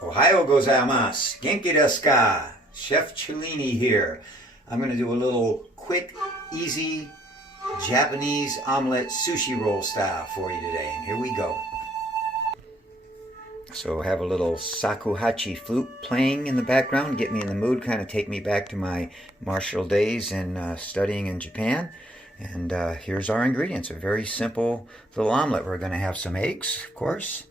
Ohio gozaimasu. Genki desu ka? Chef Cellini here. I'm going to do a little quick, easy Japanese omelet sushi roll style for you today. And here we go. So have a little shakuhachi flute playing in the background, get me in the mood, kind of take me back to my martial days and studying in Japan. And here's our ingredients. A very simple little omelet. We're going to have some eggs, of course.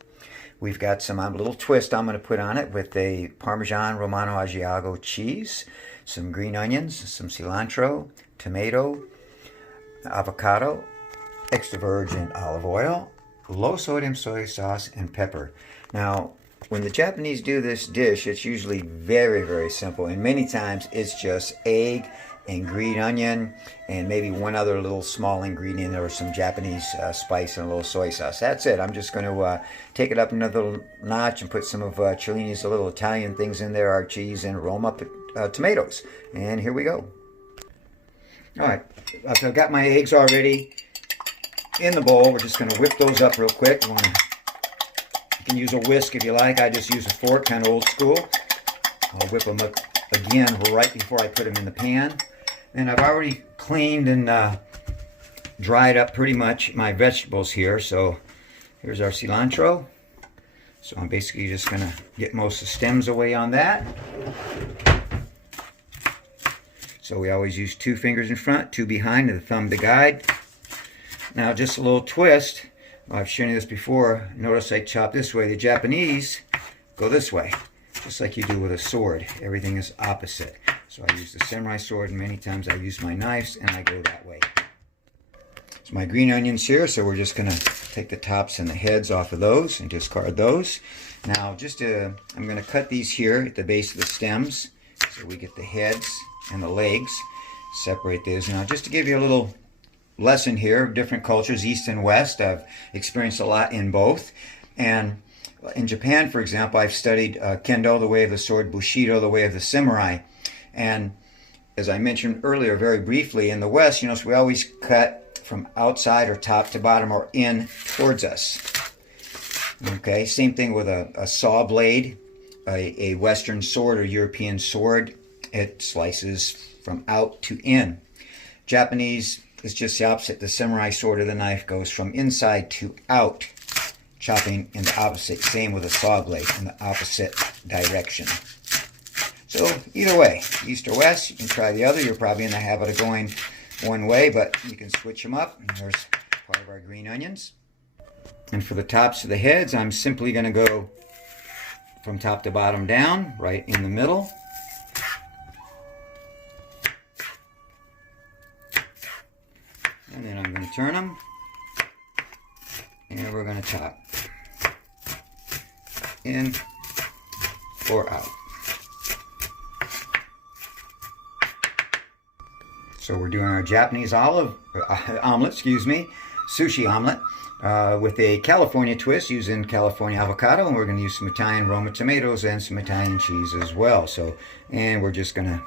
We've got some little twist I'm going to put on it with a Parmesan Romano Asiago cheese, some green onions, some cilantro, tomato, avocado, extra virgin olive oil, low sodium soy sauce, and pepper. Now, when the Japanese do this dish, it's usually very, very simple, and many times it's just egg and green onion and maybe one other little small ingredient or some Japanese spice and a little soy sauce. That's it. I'm just going to take it up another notch and put some of Cellini's little Italian things in there, our cheese, and roll 'em up tomatoes. And here we go. All right, so I've got my eggs already in the bowl. We're just going to whip those up real quick. You can use a whisk if you like. I just use a fork, kind of old school. I'll whip them up again right before I put them in the pan. And I've already cleaned and dried up pretty much my vegetables here. So here's our cilantro. So I'm basically just going to get most of the stems away on that. So we always use 2 fingers in front, 2 behind, and the thumb to guide. Now just a little twist. I've shown you this before. Notice I chop this way. The Japanese go this way, just like you do with a sword. Everything is opposite. So I use the samurai sword, and many times I use my knives, and I go that way. So my green onions here, so we're just going to take the tops and the heads off of those and discard those. Now I'm going to cut these here at the base of the stems, so we get the heads and the legs. Separate those. Now just to give you a little lesson here of different cultures, East and West, I've experienced a lot in both. And in Japan, for example, I've studied Kendo, the way of the sword, Bushido, the way of the samurai. And as I mentioned earlier, very briefly, in the West, so we always cut from outside or top to bottom or in towards us. Okay, same thing with a saw blade, a Western sword or European sword. It slices from out to in. Japanese is just the opposite. The samurai sword or the knife goes from inside to out, chopping in the opposite. Same with a saw blade, in the opposite direction. So either way, East or West, you can try the other. You're probably in the habit of going one way, but you can switch them up. And there's part of our green onions. And for the tops of the heads, I'm simply going to go from top to bottom down, right in the middle. And then I'm going to turn them, and we're going to chop in or out. So we're doing our Japanese omelet, sushi omelet with a California twist using California avocado, and we're going to use some Italian Roma tomatoes and some Italian cheese as well. And we're just going to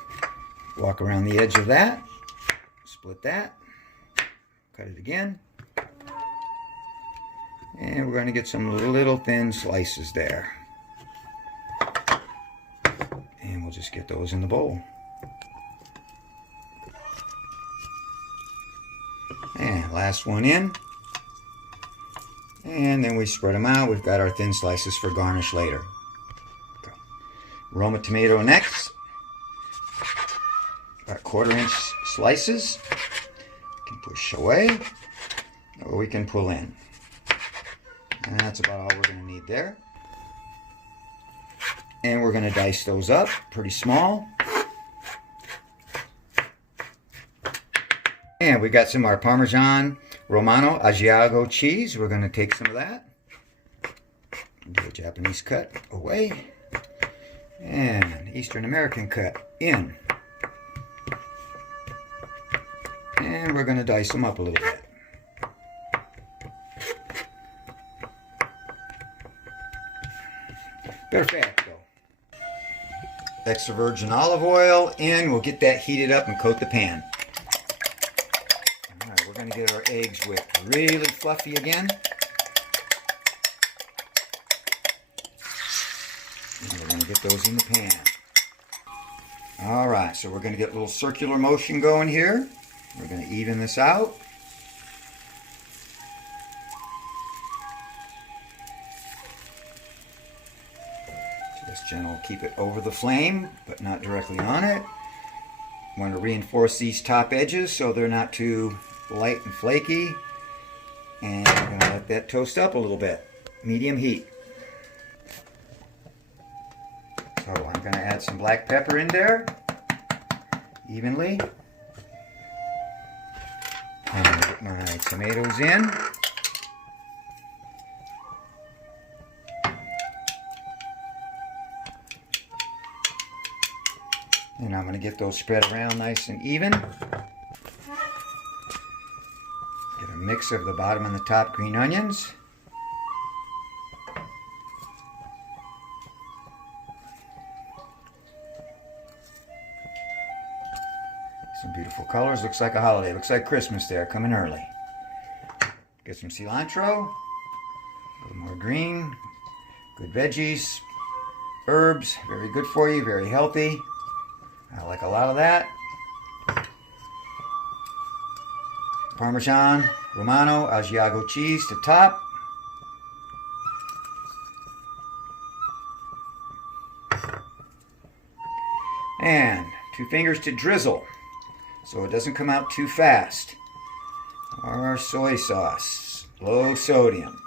walk around the edge of that, split that. Cut it again, and we're going to get some little thin slices there, and we'll just get those in the bowl. And last one in, and then we spread them out. We've got our thin slices for garnish later. Roma tomato next. Got 1/4-inch slices. Push away, or we can pull in. And that's about all we're going to need there. And we're going to dice those up pretty small. And we got some of our Parmesan Romano Asiago cheese. We're going to take some of that. Do a Japanese cut away. And Eastern American cut in. And we're going to dice them up a little bit. Perfecto. Extra virgin olive oil in. We'll get that heated up and coat the pan. All right, we're going to get our eggs whipped really fluffy again. And get those in the pan. All right, so we're going to get a little circular motion going here. We're going to even this out. Just gentle, keep it over the flame, but not directly on it. Want to reinforce these top edges so they're not too light and flaky. And I'm going to let that toast up a little bit. Medium heat. So I'm going to add some black pepper in there, evenly. I'm going to get my tomatoes in. And I'm going to get those spread around nice and even. Get a mix of the bottom and the top green onions. Some beautiful colors. Looks like a holiday. Looks like Christmas there, coming early. Get some cilantro. A little more green. Good veggies. Herbs. Very good for you. Very healthy. I like a lot of that. Parmesan Romano Asiago cheese to top. And 2 fingers to drizzle so it doesn't come out too fast. Our soy sauce, low sodium.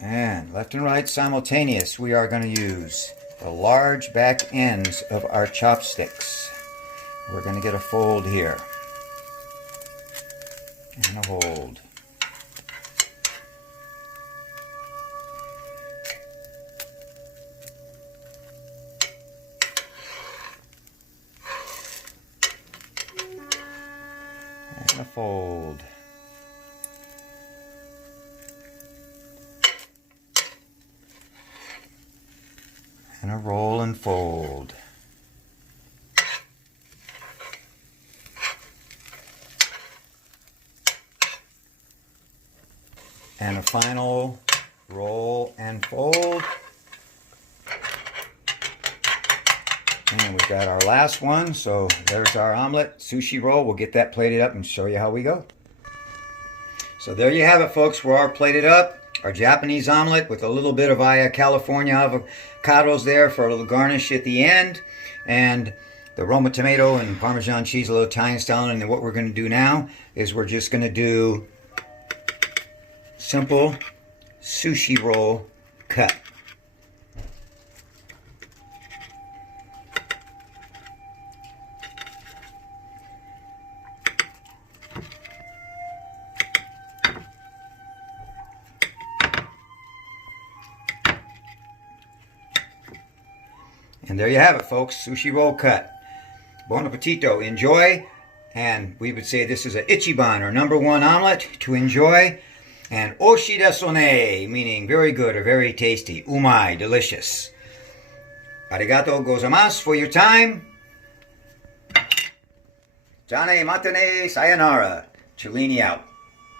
And left and right simultaneous, we are going to use the large back ends of our chopsticks. We're going to get a fold here. And a hold. And a fold. And a roll and fold. And a final roll and fold. And we've got our last one. So there's our omelet sushi roll. We'll get that plated up and show you how we go. So there you have it, folks. We're all plated up. Our Japanese omelet with a little bit of California avocados there for a little garnish at the end. And the Roma tomato and Parmesan cheese, a little Italian style. And then what we're going to do now is we're just going to do simple sushi roll cut. And there you have it, folks. Sushi roll cut. Buon appetito. Enjoy. And we would say this is a Ichiban, or #1 omelet to enjoy. And oshi desu ne, meaning very good or very tasty. Umai, delicious. Arigato gozaimasu for your time. Jane matane sayonara. Cellini out.